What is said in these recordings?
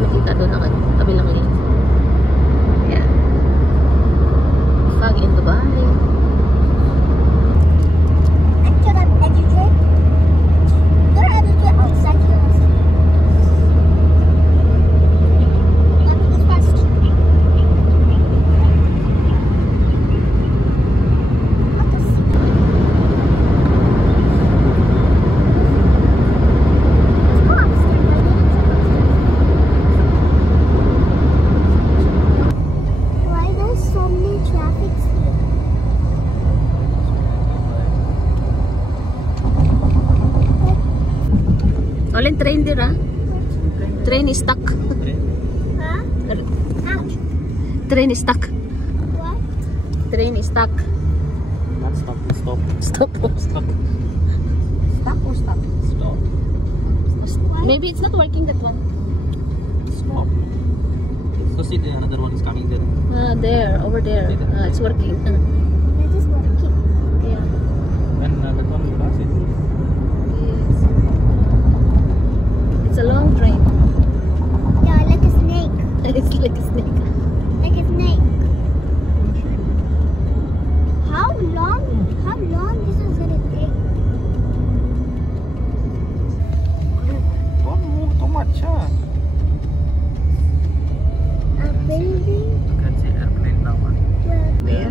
makita doon ang kabilang lane. Yan. Fog in Dubai. Alin train dira? Train is stuck. Huh? Ouch. Train is stuck. What? Train is stuck. Not stop, stop. Stop. Stop. Stuck or stop? Stop. Maybe it's not working, that one. Stop. So see, the another one is coming there. There, over there. It's working. That is working. Yeah. And that one will pass it. Yes. It's a long train. Yeah, like a snake. It's like a snake. Like a snake. How long this is gonna take? Don't move too much, huh? A building? You can see airplane now, huh? There.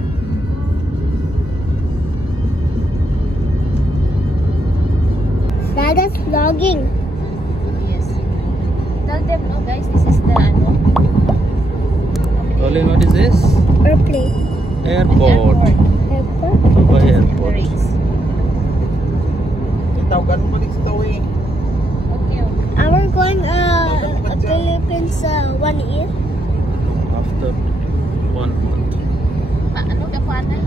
Dada's vlogging. Yes. Tell them, no guys, this is the ano. Olin, what is this? Airplane. Airport. Airport? Dubai Airport. Race. Tawgan mo balik sa tawing. Okay. We're going Philippines 1 year. After 1 month. Ano ka pa na?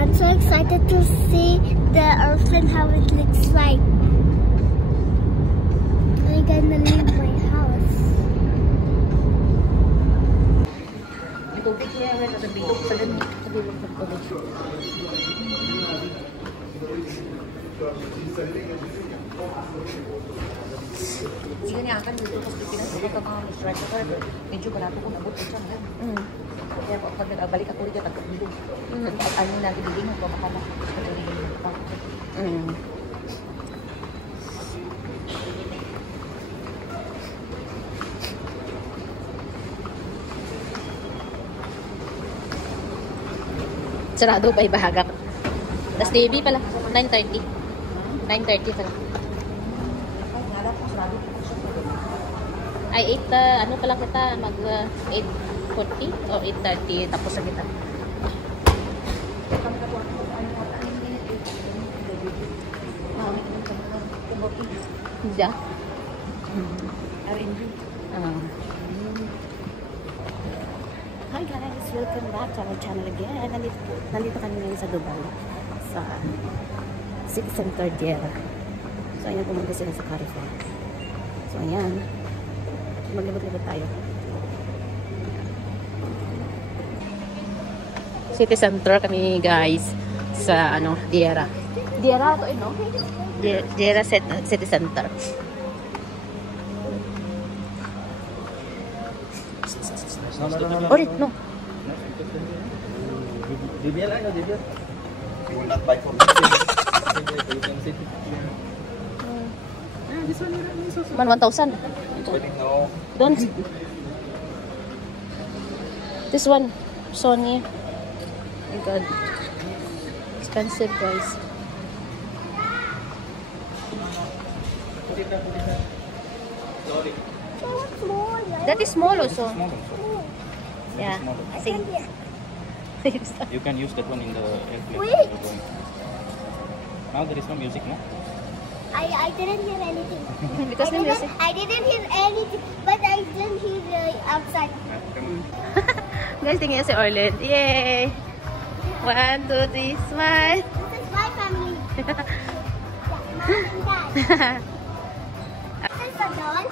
I'm so excited to see the airplane, how it looks like. I'm gonna leave my house. Tubig niya, nasa bilog pa din. Sa bilog ng tubig. Sige niya akan dito sa Pilipinas, dito ka mga strike ko, medyo barato ko nabot siya nga. Kaya pag balik ako dito, tagbilog. Ano na, ibiling ko, makala. Sarado pa ibahagak. Tapos TV pala, 9:30. 9:30 pala. Ay, 8, ano pala kita, mag 8:40 o 8:30, tapos na kita. Hindi. R&D. Hi guys, welcome back to our channel again. Nandito kami ngayon sa Dubai, sa City Center Jeddah. So ayan, pumunta sila sa Carrefour. So ayan, maglibot-libot tayo. City Center kami guys, sa ano, Jeddah. Jeddah to, no? Jeddah City Center. Ori, no. DBL, I know DBL. You will not buy for me. You can sit. This one is also. 1,000. No. Don't. This one, Sony. Oh my God. Expensive price. Sorry. That is small also. Small also. Yeah. Small. You can use that one in the airplane. Wait. Now there is no music, no? I didn't hear anything. Because the music. I didn't hear anything, but I didn't hear outside. Guys, tingin niyo si Orland. Yay! 1, 2, 3, smile! This is my family. Yeah, mom and dad. This is the doll.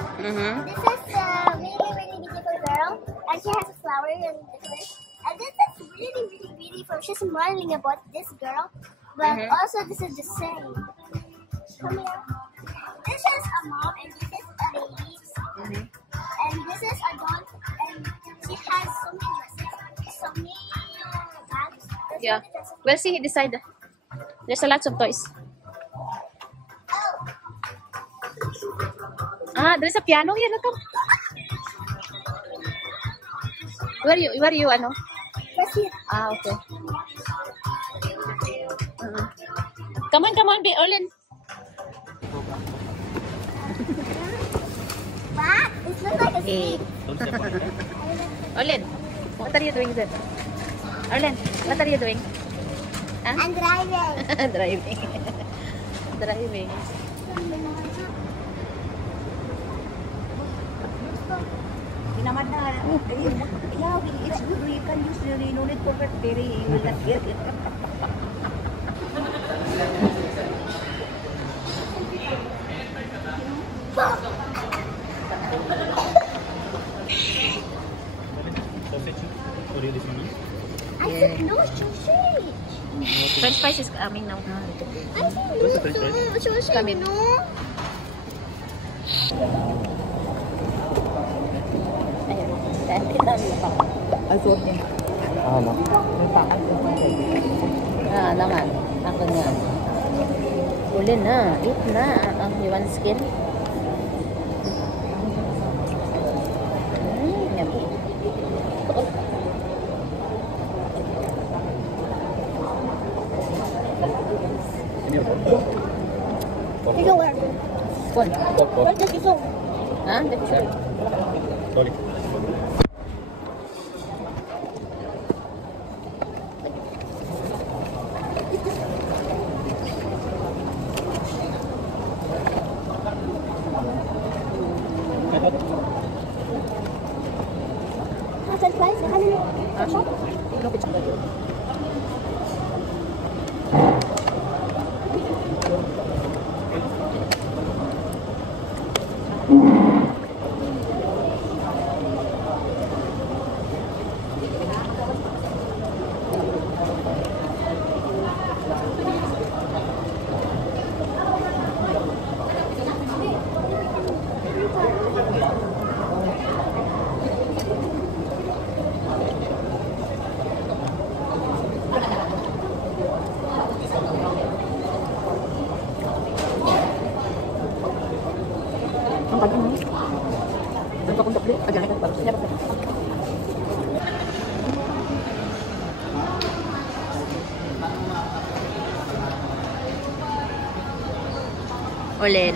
This is a really beautiful girl, and she has a flower in the face. And this is really beautiful. She's smiling about this girl, but also this is the same. Come here. This is a mom, and this is a baby. Yeah. We'll see. Decide. There's a lots of toys. Ah, there's a piano here. Look. Where you, ano? Let's see. Ah, okay. Come on, Olin. What? It looks like a Hey. snake. Olin, what are you doing there? Olin, what are you doing? Huh? I'm driving. Driving. Driving. Tinamad na. Yeah, it's good. You can use the no need for very I said no sausage. French fries is coming now. I said no sausage. Coming. No. Ang suot niya. Ano? Ah, naman. Ako nga. Uli na. Eat na. You want skin? Yummy. Ikaw where? Kun. Where's the ikaw? Ha? Picture. Sorry. French fries? Ano? No picture. Ang pag mo. Ito kung tapli. Ayan ka bagus. Siapa? Olin.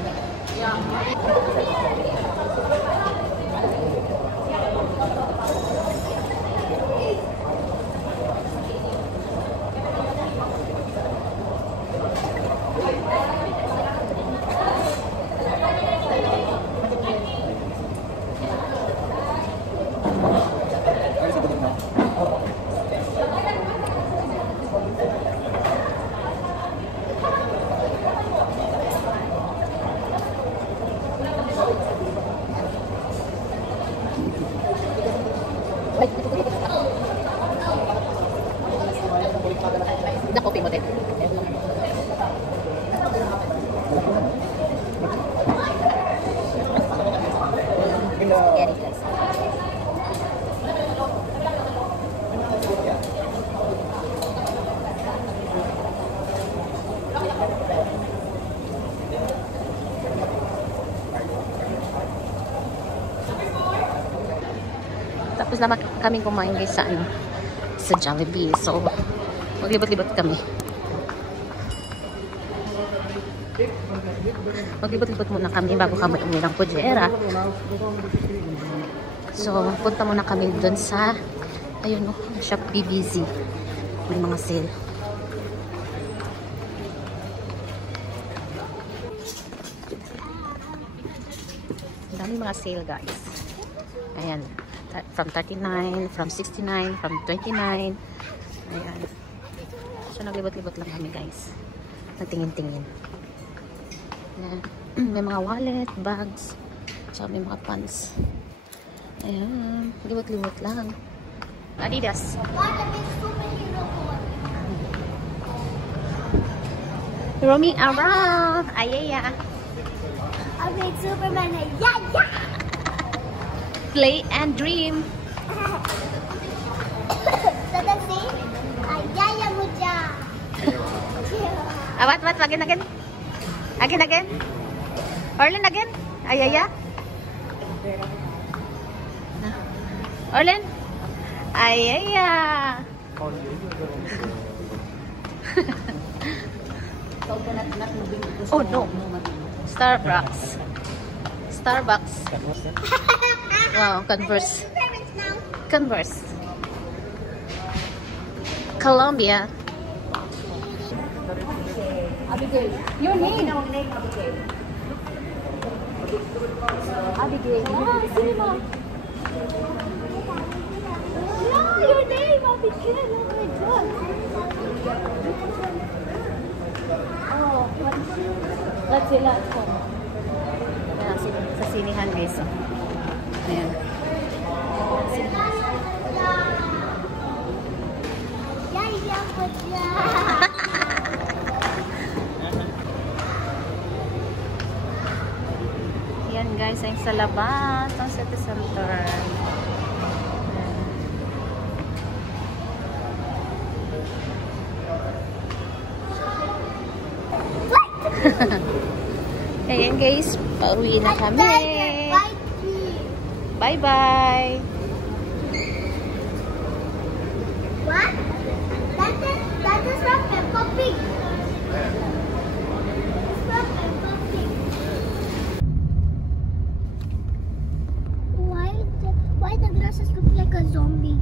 Da kopi mo din. Scary guys. Tapos naman kaming kumain guys sa ano, sa Jollibee. So, maglibot-libot kami. Maglibot-libot muna kami bago kami umuwi ng Pujera. So, punta muna kami dun sa ayun o, shop BBZ. May mga sale. Ang dami mga sale guys. Ayan. From 39, from 69, from 29. Ayan. So, naglibot-libot lang kami guys. Nagtingin-tingin. Ayan. May mga wallet, bags, tsaka may mga pants. Ayan. Libot-libot lang. Adidas. Roaming around. Ayaya. I made Superman a yeah. Play and dream. So let's see. Ayaya muja. What? Again? Again? Orlin, again? Ayaya? Orlin? Ayaya! Oh no! Starbucks. Wow, Converse. Parents now. Converse. Colombia. Abigail. Your name. Abigail. Abigail. Ah, cinema. No, your name, Abigail. Oh my God. Oh, let's see, let's go. Sa sinihan guys. Ayan. Yaya muja. Yan guys, ay sa labas ng city center. Ayan guys, pauwi na kami. Bye-bye. What? That is from Peppa Pig. It's from Peppa Pig. Why the glasses look like a zombie?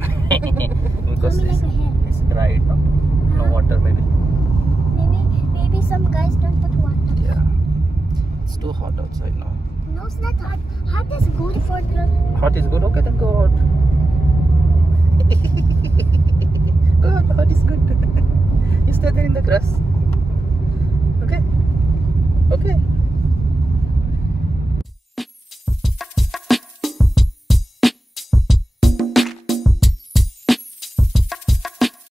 Because Zombie like a head. it's dry, no? No water, maybe. Maybe some guys don't put water. Yeah. It's too hot outside now. No, it's not hot. Hot is good for the. Hot is good? Okay, then go out. Go out, hot is good. You stay there in the grass. Okay? Okay.